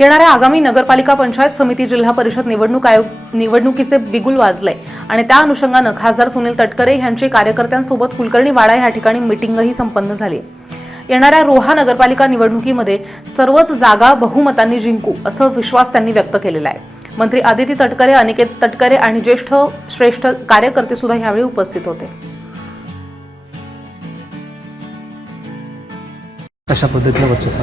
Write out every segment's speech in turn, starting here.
येणाऱ्या आगामी नगरपालिका पंचायत समिती जिल्हा परिषद निवडणूक आयोग निवडणुकीचे बिगुल वाजले. आणि त्या अनुषंगानं खासदार सुनील तटकरे यांची कार्यकर्त्यांसोबत कुलकर्णी वाडा या ठिकाणी मिटिंगही संपन्न झाली. येणाऱ्या रोहा नगरपालिका निवडणुकीमध्ये सर्वच जागा बहुमतांनी जिंकू असं विश्वास त्यांनी व्यक्त केलेला आहे. मंत्री आदिती तटकरे अनिकेत तटकरे आणि ज्येष्ठ श्रेष्ठ कार्यकर्ते सुद्धा यावेळी उपस्थित होते. अशा पद्धतीने वर्चस्व.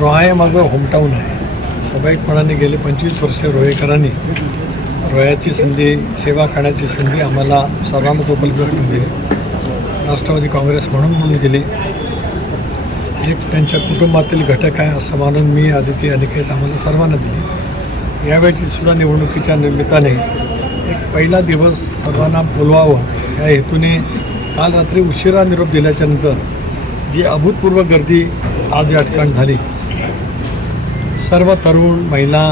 रोहा हे माझं होमटाऊन आहे. स्वाभाविकपणाने गेले पंचवीस वर्ष रोहेकरांनी रोयाची संधी सेवा करण्याची संधी आम्हाला सर्वांनाच उपलब्ध करून दिली. राष्ट्रवादी काँग्रेस म्हणून म्हणून दिली एक त्यांच्या कुटुंबातील घटक आहे असं मानून मी आदिती अनिकेत आम्हाला सर्वांना दिली. यावेळची सुद्धा निवडणुकीच्या निमित्ताने एक पहिला दिवस सर्वांना बोलवावं. या हेतूने काल रात्री उशिरा निरोप दिल्याच्यानंतर जी अभूतपूर्व गर्दी आज या ठिकाणी झाली. सर्व तरुण महिला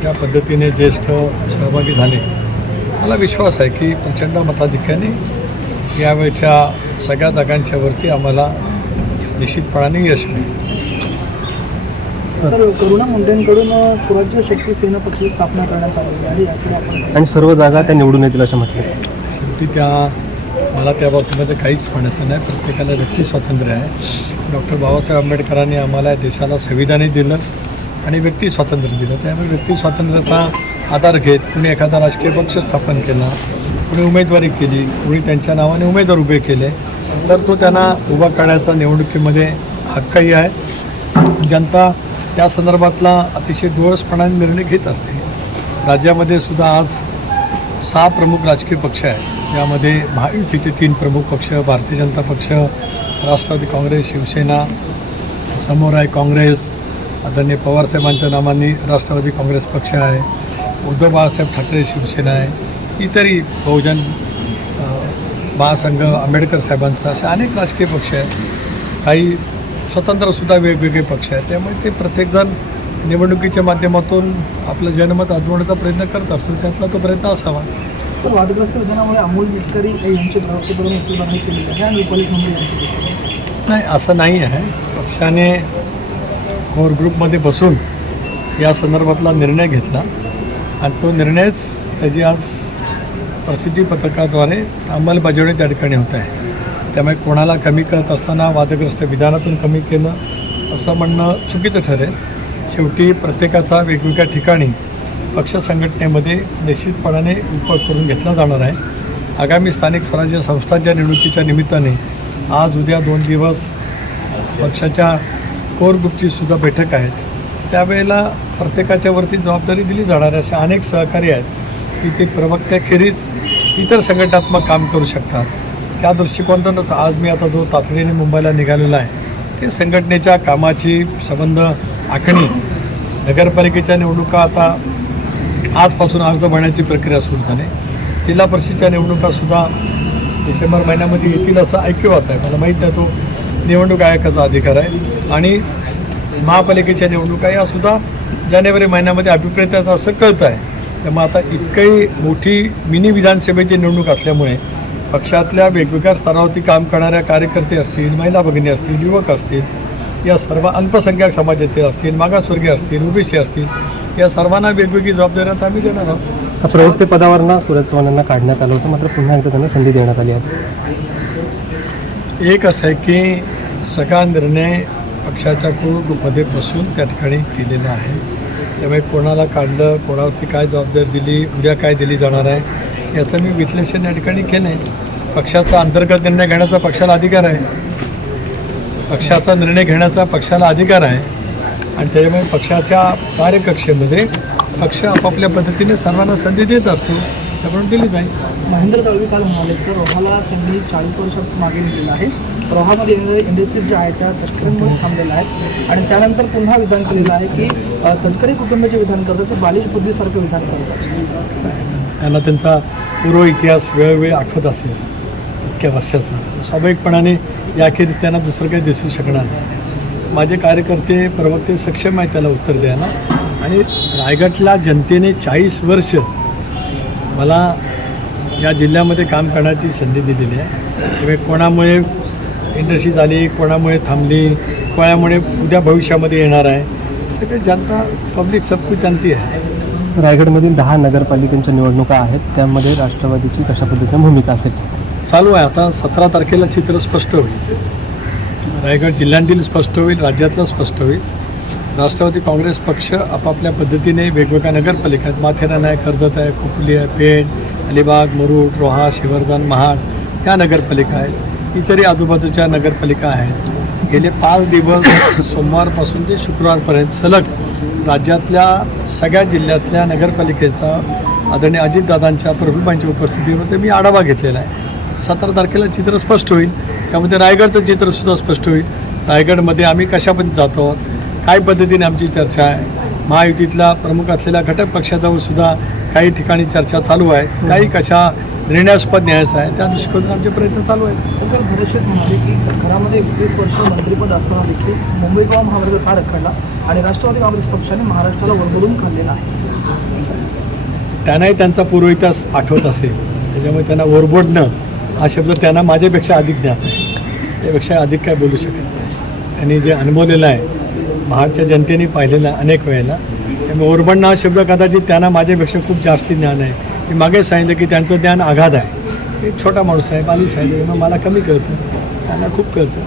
ज्या पद्धतीने ज्येष्ठ सहभागी झाले मला विश्वास आहे की प्रचंड मताधिक्याने यावेळच्या सगळ्या जागांच्या वरती आम्हाला निश्चितपणाने यश मिळेल. तर करुणा मुंडेंकडून स्वराज्य शक्ती सेना पक्षाची स्थापना करण्यात आली आहे. आणि सर्व जागा त्या निवडून येतील असं म्हटलं शेवटी त्या मला त्या बाबतीमध्ये काहीच म्हणायचं नाही. प्रत्येकाला व्यक्ती स्वातंत्र्य आहे. डॉक्टर बाबासाहेब आंबेडकरांनी आम्हाला या देशाला संविधानही दिलं. आणि व्यक्ती स्वातंत्र्य दिलं. त्यामुळे व्यक्ती स्वातंत्र्याचा आधार घेत कुणी एखादा राजकीय पक्ष स्थापन केला कुणी उमेदवारी केली कुणी त्यांच्या नावाने उमेदवार उभे केले तर तो त्यांना उभा करण्याचा निवडणुकीमध्ये हक्कही आहे. जनता त्या संदर्भातला अतिशय डोळसपणाने निर्णय घेत असते. राज्यामध्ये सुद्धा आज सहा प्रमुख राजकीय पक्ष आहेत. यामध्ये महायुतीचे तीन प्रमुख पक्ष भारतीय जनता पक्ष राष्ट्रवादी काँग्रेस शिवसेना समोर आहे काँग्रेस आदरणीय पवारसाहेबांच्या नावाने राष्ट्रवादी काँग्रेस पक्ष आहे. उद्धव बाळासाहेब ठाकरे शिवसेना आहे. इतरही बहुजन महासंघ आंबेडकर साहेबांचा असे अनेक राजकीय पक्ष आहेत. काही स्वतंत्रसुद्धा वेगवेगळे पक्ष आहेत. त्यामुळे ते प्रत्येकजण निवडणुकीच्या माध्यमातून आपलं जनमत आजवण्याचा प्रयत्न करत असतो त्यातला तो प्रयत्न असावा. तर वादग्रस्त विधानामुळे अमोल मिटकरी यांची. नाही असं नाही आहे. पक्षाने कोर ग्रुपमध्ये बसून या संदर्भातला निर्णय घेतला. आणि तो निर्णयच त्याची आज प्रसिद्धी पत्रकाद्वारे अंमलबजावणी त्या ठिकाणी होत आहे. त्यामुळे कोणाला कमी करत असताना वादग्रस्त विधानातून कमी केलं असं म्हणणं चुकीचं ठरेल. शेवटी प्रत्येकाचा वेगवेगळ्या ठिकाणी पक्ष संघटनेमध्ये निश्चितपणाने उपयोग करून घेतला जाणार आहे. आगामी स्थानिक स्वराज्य संस्थांच्या निवडणुकीच्या निमित्ताने आज उद्या दोन दिवस पक्षाच्या कोर ग्रुपची सुद्धा बैठक आहेत. त्यावेळेला प्रत्येकाच्या वरती जबाबदारी दिली जाणार असे अनेक सहकारी आहेत. की ते प्रवक्त्याखेरीज इतर संघटनात्मक काम करू शकतात. त्या दृष्टिकोनातूनच आज मी आता जो तातडीने मुंबईला निघालेला आहे ते संघटनेच्या कामाची संबंध आखणी नगरपालिकेच्या निवडणुका आता आजपासून अर्ज भरण्याची प्रक्रिया सुरू झाली. जिल्हा परिषदेच्या निवडणुकासुद्धा डिसेंबर महिन्यामध्ये येतील असं ऐक्यवात आहे. मला माहीत नाही तो निवडणूक आयोगाचा अधिकार आहे. आणि महापालिकेच्या निवडणुका यासुद्धा जानेवारी महिन्यामध्ये अभिप्रेत आहेत असं कळतं आहे. त्यामुळे आता इतकी मोठी मिनी विधानसभेची निवडणूक असल्यामुळे पक्षातल्या वेगवेगळ्या स्तरावरती काम करणाऱ्या कार्यकर्ते असतील महिला भगिनी असतील युवक असतील या सर्व अल्पसंख्याक समाजातील असतील मागासवर्गीय असतील ओबीसी असतील या सर्वांना वेगवेगळी जबाबदारी आता आम्ही देणार आहोत. प्रवृत्ती पदावरनं सूरज चव्हाण यांना काढण्यात आलं होतं. मात्र पुन्हा एकदा त्यांना संधी देण्यात आली आज. एक असं आहे की सगळा निर्णय पक्षाच्या कोर बसून त्या ठिकाणी केलेला आहे. त्यामुळे कोणाला काढलं कोणावरती काय जबाबदारी दिली उद्या काय दिली जाणार आहे याचं मी विश्लेषण या ठिकाणी केलं आहे पक्षाचा अंतर्गत निर्णय घेण्याचा पक्षाला अधिकार आहे. पक्षाचा निर्णय घेण्याचा पक्षाला अधिकार आहे. आणि त्याच्यामुळे पक्षाच्या कार्यकक्षेमध्ये पक्ष आपापल्या पद्धतीने सर्वांना संधी देत असतो त्यामुळे दिली जाईल. महेंद्र दळवी काल म्हणाले सर मला त्यांनी चाळीस वर्षात मागे नेलेलं आहे. रोहामध्ये येणारे इंडस्ट्रीज ज्या आहेत त्या तटकऱ्यांमुळे थांबलेल्या आहेत. आणि त्यानंतर पुन्हा विधान केलेलं आहे की अ, तटकरी कुटुंबाचे विधान करतात ते बालिश बुद्धीसारखं विधान करतात. त्यांना त्यांचा पूर्व इतिहास वेळोवेळी आठवत असेल इतक्या वर्षाचा. स्वाभाविकपणाने याखेरीज त्यांना दुसरं काही दिसू शकणार नाही. माझे कार्यकर्ते प्रवक्ते सक्षम आहे त्याला उत्तर द्यायला आणि रायगडला जनतेने चाळीस वर्ष मला या जिल्ह्यामध्ये काम करण्याची संधी दिलेली आहे. त्यामुळे कोणामुळे इंडस्ट्री झाली कोणामुळे थांबली कोणामुळे उद्या भविष्यामध्ये येणार आहे सगळे जनता पब्लिक सब कुछ जानती है रायगडमधील दहा नगरपालिकांच्या निवडणुका आहेत त्यामध्ये राष्ट्रवादीची कशा पद्धतीने भूमिका असेल? चालू आहे. आता सतरा तारखेला चित्र स्पष्ट होईल. रायगड जिल्ह्यातील स्पष्ट होईल राज्यातलं स्पष्ट होईल. राष्ट्रवादी काँग्रेस पक्ष आपापल्या पद्धतीने वेगवेगळ्या नगरपालिका आहेत. माथेरान आहे कर्जत आहे खोपोली आहे पेण अलिबाग मुरुड रोहा शिवर्धन महाड या नगरपालिका आहेत. इतरही आजूबाजूच्या नगरपालिका आहेत. गेले पाच दिवस सोमवारपासून ते शुक्रवारपर्यंत सलग राज्यातल्या सगळ्या जिल्ह्यातल्या नगरपालिकेचा आदरणीय अजितदादांच्या प्रफुल्लांच्या उपस्थितीमध्ये मी आढावा घेतलेला आहे. सतरा तारखेला चित्र स्पष्ट होईल. त्यामध्ये रायगडचं चित्रसुद्धा स्पष्ट होईल. रायगडमध्ये आम्ही कशा पद्धतीने जातो? आहोत काय पद्धतीने आमची चर्चा आहे? महायुतीतला प्रमुख असलेल्या घटक पक्षाजवळ सुद्धा काही ठिकाणी चर्चा चालू आहे. काही कशा निर्णयास्पद न्यायाचं आहे. त्या दृष्टिकोनातून आमचे प्रयत्न चालू आहेत. सगळे बरेचसे म्हणाले की घरामध्ये वीस वर्ष मंत्रिपद असताना देखील मुंबई गोवा महामार्ग का रखडला आणि राष्ट्रवादी काँग्रेस पक्षाने महाराष्ट्राला वरबडून खाल्लेला आहे? त्यांनाही त्यांचा पूर्व इतिहास आठवत असेल. त्याच्यामुळे त्यांना ओरबडणं हा शब्द त्यांना माझ्यापेक्षा अधिक ज्ञात आहे. त्यापेक्षा अधिक काय बोलू शकत नाही. त्यांनी जे अनुभवलेलं आहे महाडच्या जनतेने पाहिलेलं अनेक वेळेला त्यामुळे ओरबडणं हा शब्द कदाचित त्यांना माझ्यापेक्षा खूप जास्ती ज्ञान आहे. मी मागे सांगितलं की त्यांचं ज्ञान आघात आहे. एक छोटा माणूस आहे बालिश आहे मग मला कमी कळतं. त्यांना खूप कळतं.